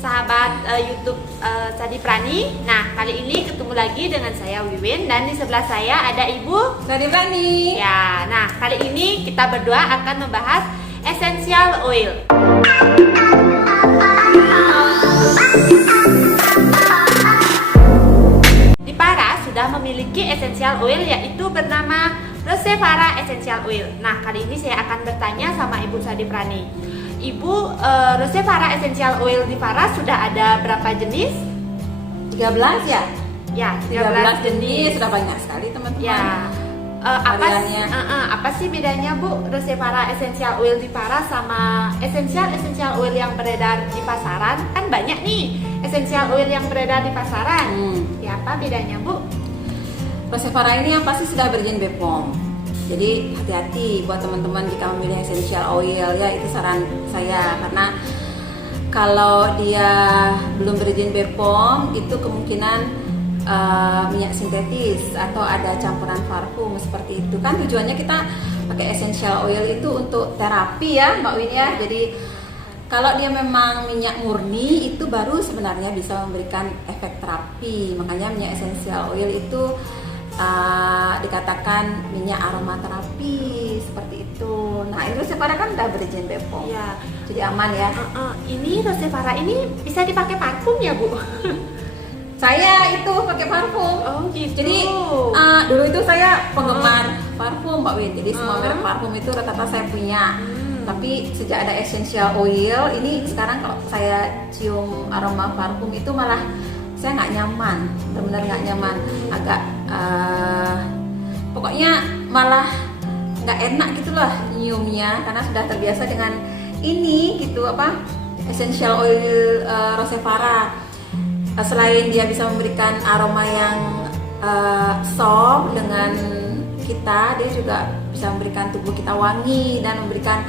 sahabat YouTube Sadi Prani. Nah, kali ini ketemu lagi dengan saya Wiwin dan di sebelah saya ada Ibu Sadi Prani. Ya, nah kali ini kita berdua akan membahas essential oil. Di Para sudah memiliki essential oil yaitu bernama Rosevara Essential Oil. Nah, kali ini saya akan bertanya sama Ibu Sadi Prani. Ibu, Rosevara Essential Oil di Para sudah ada berapa jenis? 13 ya? Ya, 13 jenis, sudah banyak sekali teman-teman. Ya. Apa sih bedanya Bu Rosevara Essential Oil di Para sama essential oil yang beredar di pasaran? Kan banyak nih essential oil yang beredar di pasaran. Ya, apa bedanya Bu? Rosevara ini yang pasti sudah berizin BPOM. Jadi hati-hati buat teman-teman jika memilih essential oil ya, itu saran saya, karena kalau dia belum berizin BPOM itu kemungkinan minyak sintetis atau ada campuran parfum seperti itu. Kan tujuannya kita pakai essential oil itu untuk terapi ya Mbak Win ya. Jadi kalau dia memang minyak murni itu baru sebenarnya bisa memberikan efek terapi. Makanya minyak essential oil itu dikatakan minyak aromaterapi seperti itu. Nah, ini Rosevara kan udah berizin BPOM. Ya. Jadi aman ya. Ini Rosevara ini bisa dipakai parfum ya Bu? Saya itu pakai parfum. Oh gitu. Jadi dulu itu saya penggemar parfum Mbak Win. Jadi semua merek parfum itu rata-rata saya punya. Tapi sejak ada essential oil ini, sekarang kalau saya cium aroma parfum itu malah saya nggak nyaman, benar-benar nggak nyaman. Agak pokoknya malah nggak enak gitu loh nyiumnya, karena sudah terbiasa dengan ini gitu essential oil Rosevara. Selain dia bisa memberikan aroma yang soft dengan kita, dia juga bisa memberikan tubuh kita wangi dan memberikan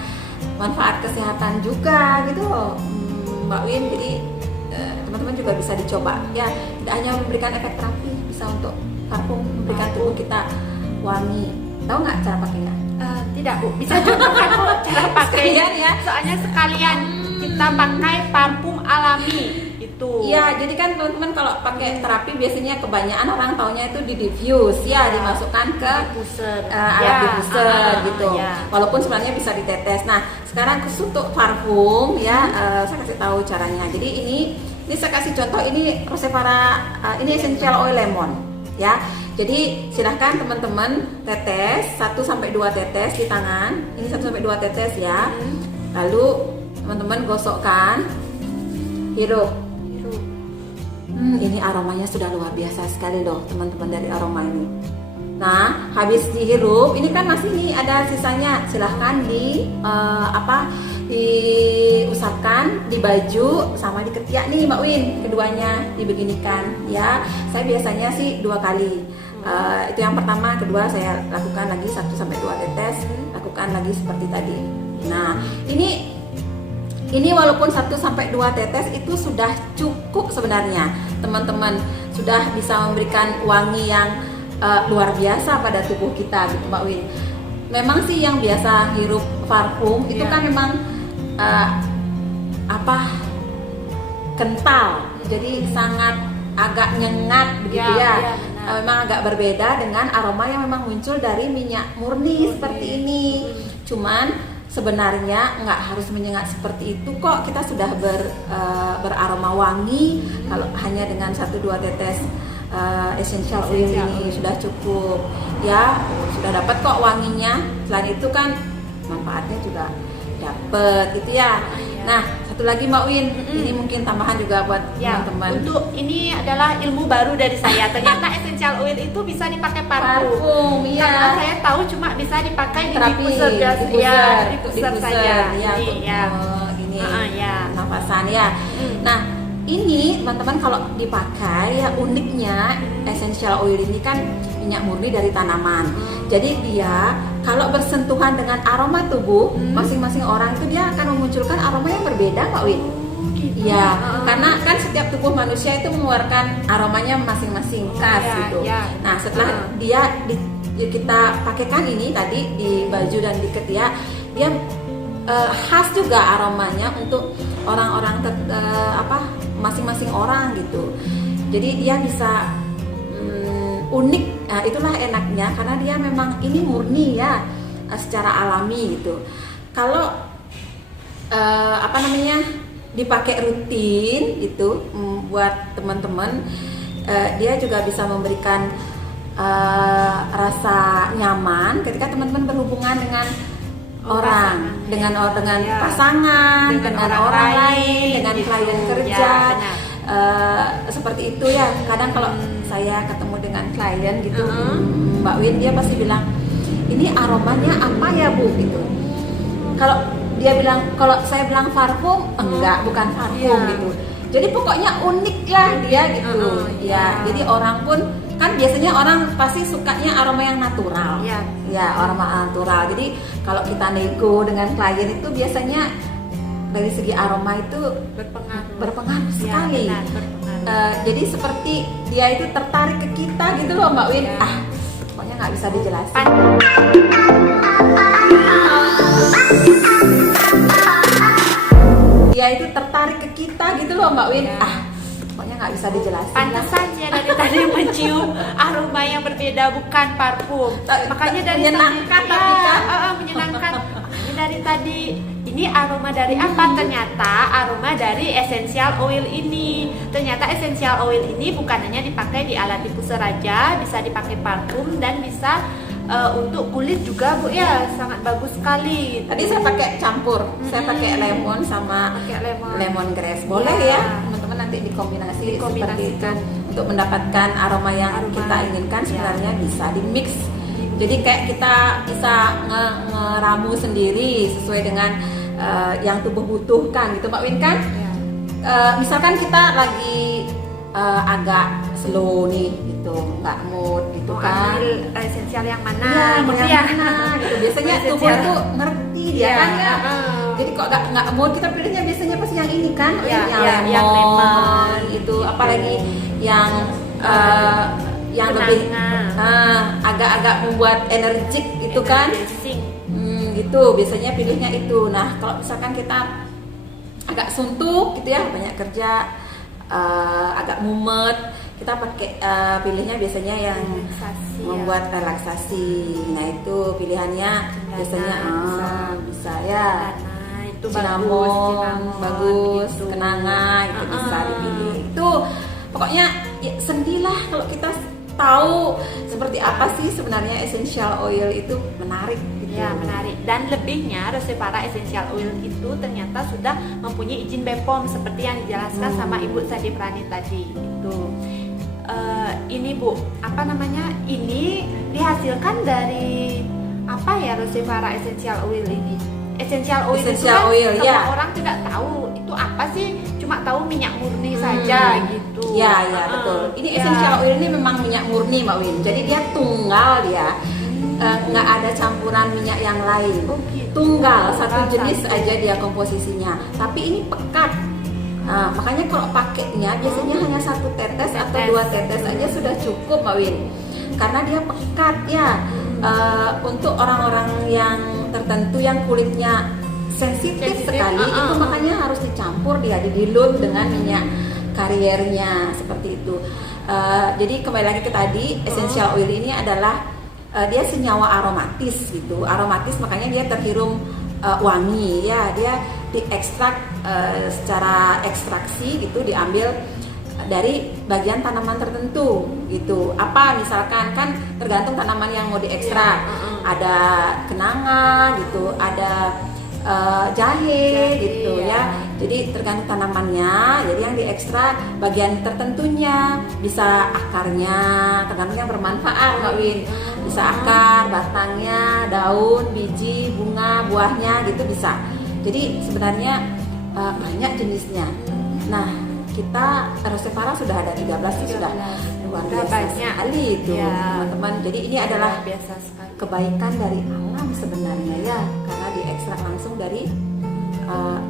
manfaat kesehatan juga gitu loh Mbak Win. Jadi teman-teman juga bisa dicoba ya, tidak hanya memberikan efek terapi, bisa untuk parfum memberikan tubuh kita wangi. Tahu nggak cara pakainya? Tidak Bu, bisa juga kan Bu cara pakainya ya. Soalnya sekalian kita pakai parfum alami itu. Iya, jadi kan teman-teman kalau pakai terapi biasanya kebanyakan orang taunya itu di diffuse ya, dimasukkan ke alat diffuser gitu. Walaupun sebenarnya bisa ditetes. Nah, sekarang khusus untuk parfum ya, saya kasih tahu caranya. Jadi ini saya kasih contoh, ini Rosevara, ini essential oil lemon ya. Jadi silahkan teman-teman tetes 1-2 tetes di tangan. Ini 1-2 tetes ya. Lalu teman-teman gosokkan, hirup. Ini aromanya sudah luar biasa sekali loh teman-teman dari aroma ini. Nah, habis dihirup, ini kan masih nih ada sisanya. Silahkan diusapkan di baju sama di ketiak nih Mbak Win, keduanya dibeginikan ya. Saya biasanya sih 2 kali. Itu yang pertama, kedua saya lakukan lagi 1-2 tetes, lakukan lagi seperti tadi. Nah, ini walaupun 1-2 tetes itu sudah cukup sebenarnya. Teman-teman sudah bisa memberikan wangi yang luar biasa pada tubuh kita gitu Mbak Win. Memang sih yang biasa hirup parfum itu kan memang kental, jadi sangat agak nyengat begitu ya. Memang agak berbeda dengan aroma yang memang muncul dari minyak murni seperti ini. Cuman sebenarnya nggak harus menyengat seperti itu kok. Kita sudah beraroma wangi kalau hanya dengan 1-2 tetes essential oil ini sudah cukup ya, sudah dapat kok wanginya. Selain itu kan manfaatnya juga dapat gitu ya. Nah, satu lagi Mbak Win, ini mungkin tambahan juga buat teman-teman. Untuk ini adalah ilmu baru dari saya. Ternyata essential oil itu bisa dipakai parfum. Iya. Karena saya tahu cuma bisa dipakai di terapi, diffuser saja. Ini nafasan ya. Nah, ini teman-teman kalau dipakai ya, uniknya essential oil ini kan minyak murni dari tanaman. Jadi dia kalau bersentuhan dengan aroma tubuh masing-masing orang itu dia akan memunculkan aroma yang berbeda Mbak Win. Iya, karena kan setiap tubuh manusia itu mengeluarkan aromanya masing-masing khas gitu. Nah, setelah kita pakaikan ini tadi di baju dan di ketiak, dia khas juga aromanya untuk orang-orang masing-masing orang gitu. Jadi dia bisa unik. Nah, itulah enaknya karena dia memang ini murni ya, secara alami gitu. Kalau dipakai rutin gitu buat teman-teman, dia juga bisa memberikan rasa nyaman ketika teman-teman berhubungan dengan orang, dengan pasangan, dengan orang lain, dengan gitu. klien kerja. Ya, seperti itu ya. Kadang kalau saya ketemu dengan klien gitu, Mbak Win, dia pasti bilang, ini aromanya apa ya Bu gitu. Kalau saya bilang parfum, enggak, bukan parfum gitu. Jadi pokoknya unik lah dia gitu. Jadi orang pun kan biasanya orang pasti sukanya aroma yang natural. Ya, aroma natural. Jadi kalau kita nego dengan klien itu biasanya dari segi aroma itu berpengaruh sekali. Benar, berpengaruh. Jadi seperti dia itu tertarik ke kita gitu loh Mbak Win. Pokoknya nggak bisa dijelasin. Dia itu tertarik ke kita gitu loh Mbak Win. Pokoknya nggak bisa dijelasin. Pantas saja dari tadi mencium aroma yang berbeda, bukan parfum. Makanya dari menyenangkan tadi, tapi kan menyenangkan. Makanya dari tadi, ini aroma dari apa? Ternyata aroma dari essential oil ini. Ternyata essential oil ini bukan hanya dipakai di alat diffuser saja, bisa dipakai parfum dan bisa untuk kulit juga Bu ya, sangat bagus sekali. Tadi saya pakai campur, saya pakai lemon sama lemongrass. Boleh ya teman-teman nanti dikombinasi seperti itu untuk mendapatkan aroma yang kita inginkan. Sebenarnya bisa di mix. Jadi kayak kita bisa ngeramu sendiri sesuai dengan yang tubuh butuhkan gitu Mbak Win kan. Misalkan kita lagi agak slow nih gitu, nggak mood gitu kan. Ambil esensial yang mana? Gitu. Biasanya tubuh itu ngerti dia kan ya. Jadi kok nggak mood, kita pilihnya biasanya pasti yang ini kan, yang lemon itu, apalagi yang lebih agak-agak membuat energik gitu kan. Gitu biasanya pilihnya itu. Nah kalau misalkan kita agak suntuk gitu ya, banyak kerja, agak mumet, kita pakai pilihnya biasanya yang membuat relaksasi. Nah itu pilihannya biasanya bisa ya. Itu cinnamon bagus, gitu. Kenanga itu bisa dipilih. Itu pokoknya ya, sendilah kalau kita tahu seperti apa sih sebenarnya essential oil itu, menarik gitu. Ya, menarik. Dan lebihnya Rosevara essential oil itu ternyata sudah mempunyai izin BPOM seperti yang dijelaskan sama Ibu Sadi Prani tadi. Itu ini Bu, apa namanya? Ini dihasilkan dari apa ya Rosevara essential oil ini? Essential oil itu kan semua orang tidak tahu itu apa sih, cuma tahu minyak murni saja gitu. Ya betul. Ini essential oil ini memang minyak murni Mbak Win. Jadi dia tunggal ya. Nggak ada campuran minyak yang lain. Tunggal, satu jenis aja dia komposisinya. Tapi ini pekat. Nah, makanya kalau pakainya biasanya hanya 1 tetes atau 2 tetes aja sudah cukup Mbak Win. Karena dia pekat ya. Untuk orang-orang yang tertentu yang kulitnya sensitif sekali, itu makanya harus dicampur, dia didilut dengan minyak kariernya seperti itu. Jadi kembali lagi ke tadi, essential oil ini adalah dia senyawa aromatis gitu. Aromatis makanya dia terhirum wangi ya. Dia diekstrak secara ekstraksi gitu, diambil dari bagian tanaman tertentu gitu. Apa misalkan kan tergantung tanaman yang mau diekstrak. Ada kenanga gitu, ada jahe gitu ya. Jadi tergantung tanamannya. Jadi yang diekstrak bagian tertentunya, bisa akarnya, tergantung yang bermanfaat Mbak Win. Bisa akar, batangnya, daun, biji, bunga, buahnya gitu bisa. Jadi sebenarnya banyak jenisnya. Nah, kita Rosevara sudah ada 13 sudah luar biasa sekali itu teman-teman. Jadi ini adalah kebaikan dari alam sebenarnya ya, karena diekstrak langsung dari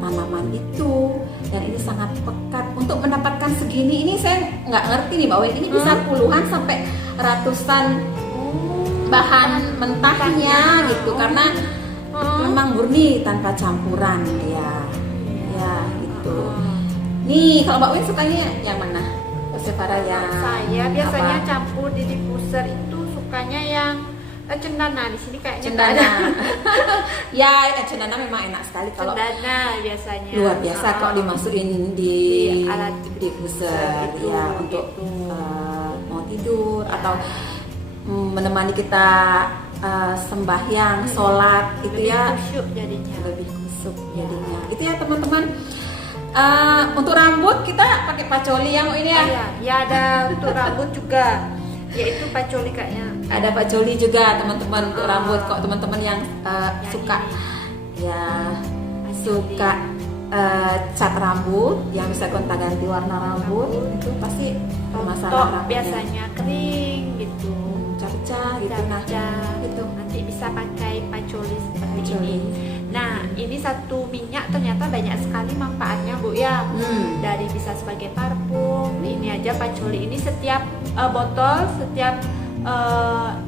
tanaman itu, dan ini sangat pekat. Untuk mendapatkan segini ini saya nggak ngerti nih Mbak Win, ini bisa puluhan sampai ratusan bahan mentahnya gitu, karena memang murni tanpa campuran ya gitu. Nih, kalau Mbak Win sukanya yang mana? Rosevara yang Saya biasanya apa? campur di diffuser itu sukanya yang cendana. Di sini kayaknya nggak Cendana. ada. Ya, cendana memang enak sekali kalau Cendana biasanya. luar biasa kalau dimasukin di alat diffuser itu, ya untuk gitu. mau tidur atau menemani kita sembahyang, sholat itu Lebih ya khusyuk jadinya. lebih kusuk jadinya. Itu ya teman-teman. Untuk rambut kita pakai pacoli yang ini ya. Iya, ya ada untuk rambut juga, yaitu pacoli kayaknya. Ada pacoli juga teman-teman untuk rambut. Kok teman-teman yang Yang suka ini. ya Pacoli. suka cat rambut yang bisa gonta-ganti warna rambut itu pasti masalah Rontok rambutnya. biasanya kering gitu. Pecah gitu nah Pecah. itu Nanti bisa pakai pacoli seperti Pacoli. ini. Nah, ini satu minyak ternyata banyak sekali manfaatnya, Bu ya. Dari bisa sebagai parfum. Ini aja pacoli ini setiap botol, setiap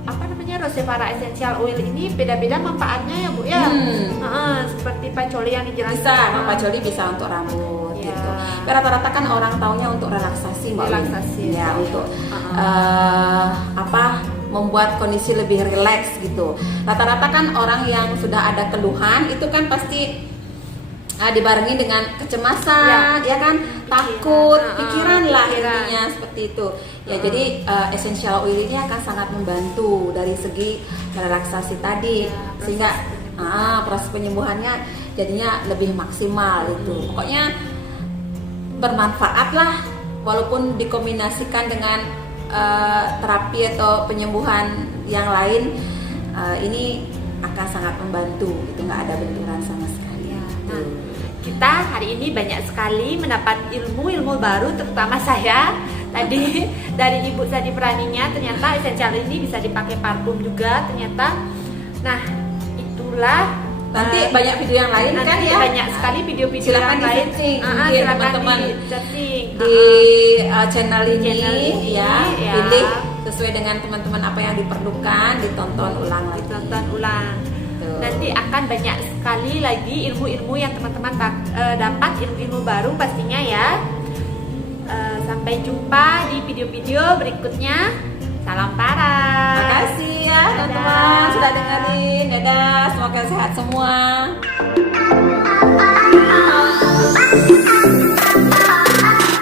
apa namanya Rosevara Essential Oil ini beda-beda manfaatnya ya, Bu ya. Seperti pacoli yang dijelaskan. bisa pacoli bisa untuk rambut Ya. gitu. Tapi rata-rata kan orang taunya untuk relaksasi Mbak Win. Relaksasi. Ya untuk apa membuat kondisi lebih rileks gitu. Rata-rata kan orang yang sudah ada keluhan itu kan pasti dibarengi dengan kecemasan, ya kan, takut, pikiran lah intinya seperti itu. Ya jadi essential oil ini akan sangat membantu dari segi relaksasi tadi, sehingga proses penyembuhannya jadinya lebih maksimal itu. Pokoknya bermanfaat lah, walaupun dikombinasikan dengan terapi atau penyembuhan yang lain, ini akan sangat membantu. Itu nggak ada benturan sama sekali. Nah, kita hari ini banyak sekali mendapat ilmu-ilmu baru, terutama saya tadi dari Ibu Sadi Praninya. Ternyata essential ini bisa dipakai parfum juga ternyata. Nah, itulah Nanti banyak video yang lain nanti kan ya. banyak sekali video-video Silakan yang lain. di-searching, mungkin Silakan teman-teman di-searching. Di channel ini, Channel ini, ya, ya. pilih sesuai dengan teman-teman apa yang diperlukan, ditonton ulang lagi. Ditonton ulang. Tuh. Nanti akan banyak sekali lagi ilmu-ilmu yang teman-teman dapat, ilmu-ilmu baru pastinya ya. Sampai jumpa di video-video berikutnya. Salam para. Makasih ya teman-teman sudah dengerin. Dadah, semoga sehat semua.